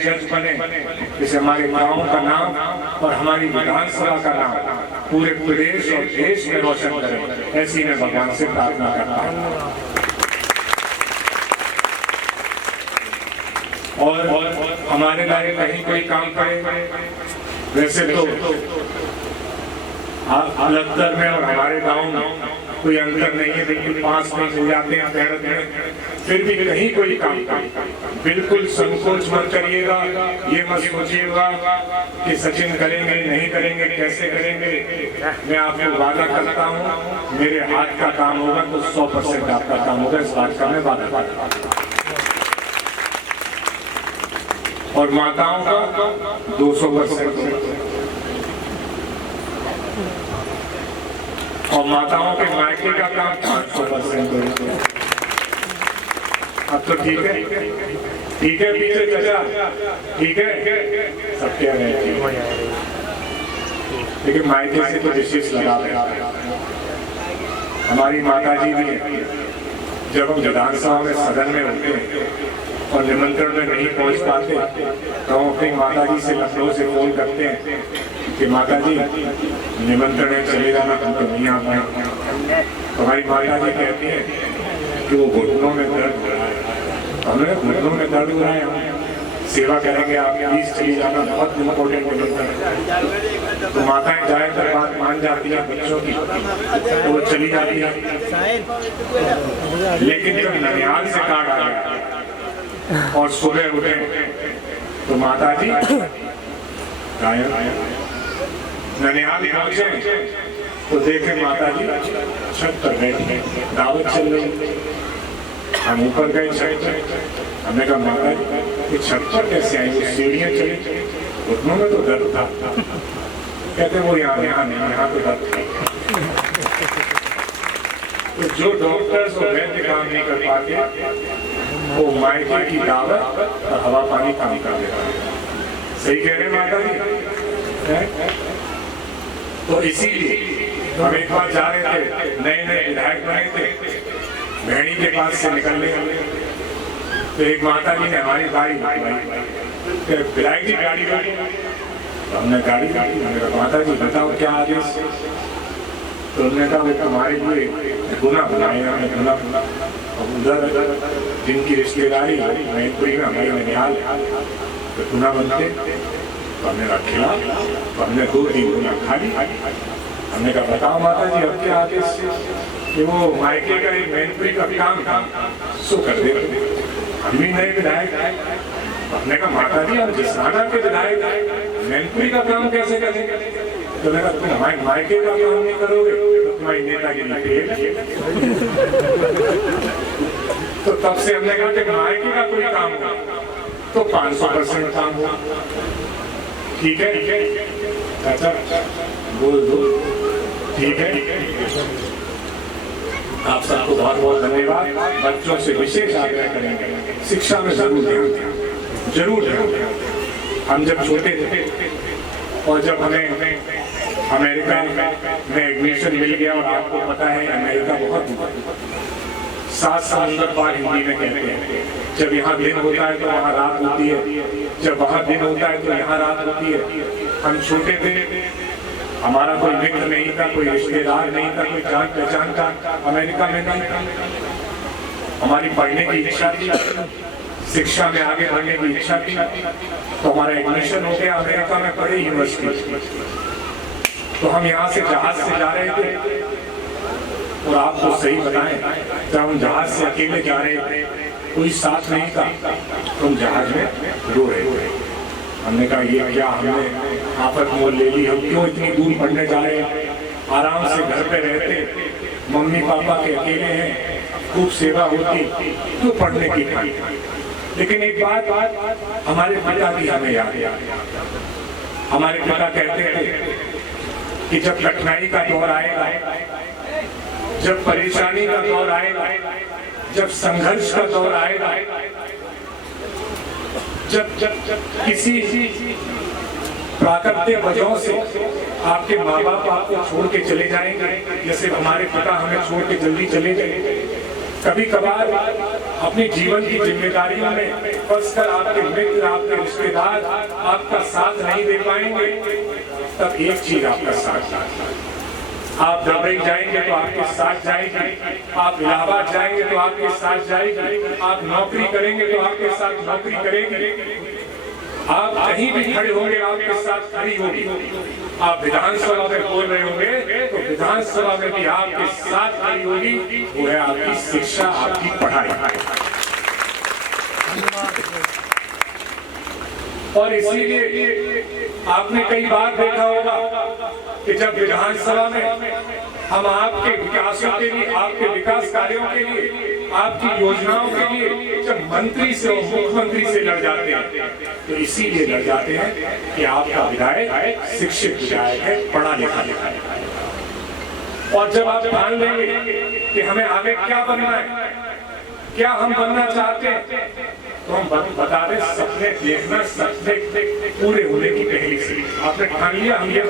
जज बने, जैसे हमारे गांव का नाम और हमारी विधानसभा का नाम पूरे प्रदेश और देश में रोशन करें, ऐसी मैं भगवान से प्रार्थना करता हूँ। और हमारे लायक कहीं कोई काम करे, वैसे तो अलगतर में और हमारे गांव में कोई अंतर नहीं है, बिल्कुल पास में हो जाते हैं बैठक में, फिर भी कहीं कोई काम बिल्कुल संकोच मत करिएगा। ये मत सोचिएगा कि सचिन करेंगे नहीं करेंगे, कैसे करेंगे। मैं आपको वादा करता हूँ मेरे हाथ का काम होगा तो 100% आपका काम होगा, इस बात का मैं वादा करता हूँ। और माताओं का 200% और माताओं के मायके का काम 500%। अब तो ठीक है पीछे चचा, ठीक है सब कह रहे हैं, लेकिन मायके से तो विशेष लगा रहे। हमारी माता जी भी जब हम विधानसभा में सदन में होते हैं और निमंत्रण में नहीं पहुंच पाते तो हम अपनी माता जी से लखनऊ से फोन करते हैं कि माता जी निमंत्रण में चले जाना, हम तो नहीं आ पाए। हमारी माता जी कहती है कि वो घुटनों में दर्द हो रहा है। हमने घुटनों में दर्द हो रहा है, हम सेवा करेंगे, आप प्लीज चली जाना, बहुत इम्पोर्टेंट निमंत्रण है। तो माताएं ज्यादातर बात मान जाती है बच्चों की, तो वो चली जाती है। लेकिन जब ननिहाल से कार्ड आ गया और सुबह उठे तो माता जी ननिहाल पहुंचे तो देखे माता जी छत पर बैठे, दावत चल रही। हम ऊपर गए छत पर, हमने कहा माता जी छत पर कैसे आई, वो सीढ़ियाँ चली, घुटनों में तो दर्द था। कहते वो यहाँ नहीं, यहाँ पे दर्द था। तो जो डॉक्टर्स और वैद्य काम नहीं कर पाते वो मायके की दावत और हवा पानी काम कर देता है। सही कह रहे माता जी। तो इसीलिए हम एक बार जा रहे थे, नए विधायक बने थे, भेड़ी के पास से निकलने, तो एक माता जी ने हमारी गाड़ी विधायक जी गाड़ी तो हमने गाड़ी माता जी बताओ क्या आदेश। तो उन्होंने कहा तुम्हारे लिए गुना बनाए, हमने गुना उधर जिनकी रिश्तेदारी मैनपुरी में हमारी ननिहाल तो गुना बनते, तो हमने रखा, तो हमने 2-3 गुना खा ली। हमने कहा बताओ माता जी अब क्या आदेश कि वो मायके का एक मैनपुरी का काम था सो कर दे। हम भी नए विधायक, हमने कहा माता जी हम जिसाना के विधायक मैनपुरी का काम कैसे करेंगे। तो मैंने कहा तुम मायके का काम नहीं करोगे तो तुम्हारी नेतागिरी फेल। तो तब से हमने कहा कि मायके का कोई काम हो तो 500% काम हो। ठीक है चाचा बोल दो, ठीक है। आप सबको बहुत बहुत धन्यवाद। बच्चों से विशेष आग्रह करेंगे शिक्षा में जरूर ध्यान। हम जब छोटे थे और जब हमें अमेरिका में एडमिशन मिल गया, और आपको पता है अमेरिका बहुत 7 समुंदर पार हिंदी में कहते हैं। जब यहाँ दिन होता है तो वहाँ रात होती है, जब वहाँ दिन होता है तो यहाँ रात होती है। हम छोटे थे, हमारा कोई मित्र नहीं था, कोई रिश्तेदार नहीं था, कोई जान पहचान का अमेरिका में नहीं था। हमारी पढ़ने की इच्छा थी, शिक्षा में आगे बढ़ने की इच्छा थी, तो हमारा एडमिशन हो गया अमेरिका में बड़ी यूनिवर्सिटी। तो हम यहाँ से जहाज से जा रहे थे, और आपको सही बताएं जब हम जहाज से अकेले जा रहे थे कोई साथ नहीं था, तो हम जहाज में रो रहे थे। हमने कहा ये क्या हमने आफत मोल ले ली, हम क्यों इतनी दूर पढ़ने जा रहे हैं। आराम से घर पे रहते, मम्मी पापा के अकेले हैं, खूब सेवा होती, क्यों पढ़ने की खाई। लेकिन एक बात हमारे पिता की हमें याद है। हमारे पिता कहते थे कि जब कठिनाई का दौर आएगा, जब परेशानी का दौर आएगा, जब संघर्ष का दौर आएगा, जब किसी प्राकृतिक वजहों से आपके माँ बाप आपको छोड़ के चले जाएंगे, जैसे हमारे पिता हमें छोड़ के जल्दी चले गए। कभी कभार अपने जीवन की जिम्मेदारियों में फंस कर आपके मित्र, आपके रिश्तेदार आपका साथ नहीं दे पाएंगे, तब एक चीज आपका साथ देगा। आप दबई जाएंगे तो आपके साथ जाएगी, आप इलाहाबाद जाएंगे तो आपके साथ जाएगी, आप नौकरी करेंगे तो आपके साथ नौकरी करेगी, आप कहीं भी खड़े होंगे आपके साथ खड़ी होगी, आप विधानसभा में बोल रहे होंगे तो विधानसभा में भी आपके साथ खड़ी होगी। वो है आपकी शिक्षा, आपकी पढ़ाई। और इसीलिए आपने कई बार देखा होगा कि जब विधानसभा में हम आपके विकासों के लिए, आपके विकास कार्यों के लिए, आपकी योजनाओं के लिए जब मंत्री से और मुख्यमंत्री से लड़ जाते हैं, तो इसीलिए लड़ जाते हैं कि आपका विधायक शिक्षित विधायक है, पढ़ा लिखा है। और जब आप ठान लेंगे कि हमें आगे क्या बनना है, क्या हम बनना चाहते हैं, तो हम बता दें सपने देखना, सपने पूरे होने की पहली सीढ़ी। आपने ठान लिया हम ये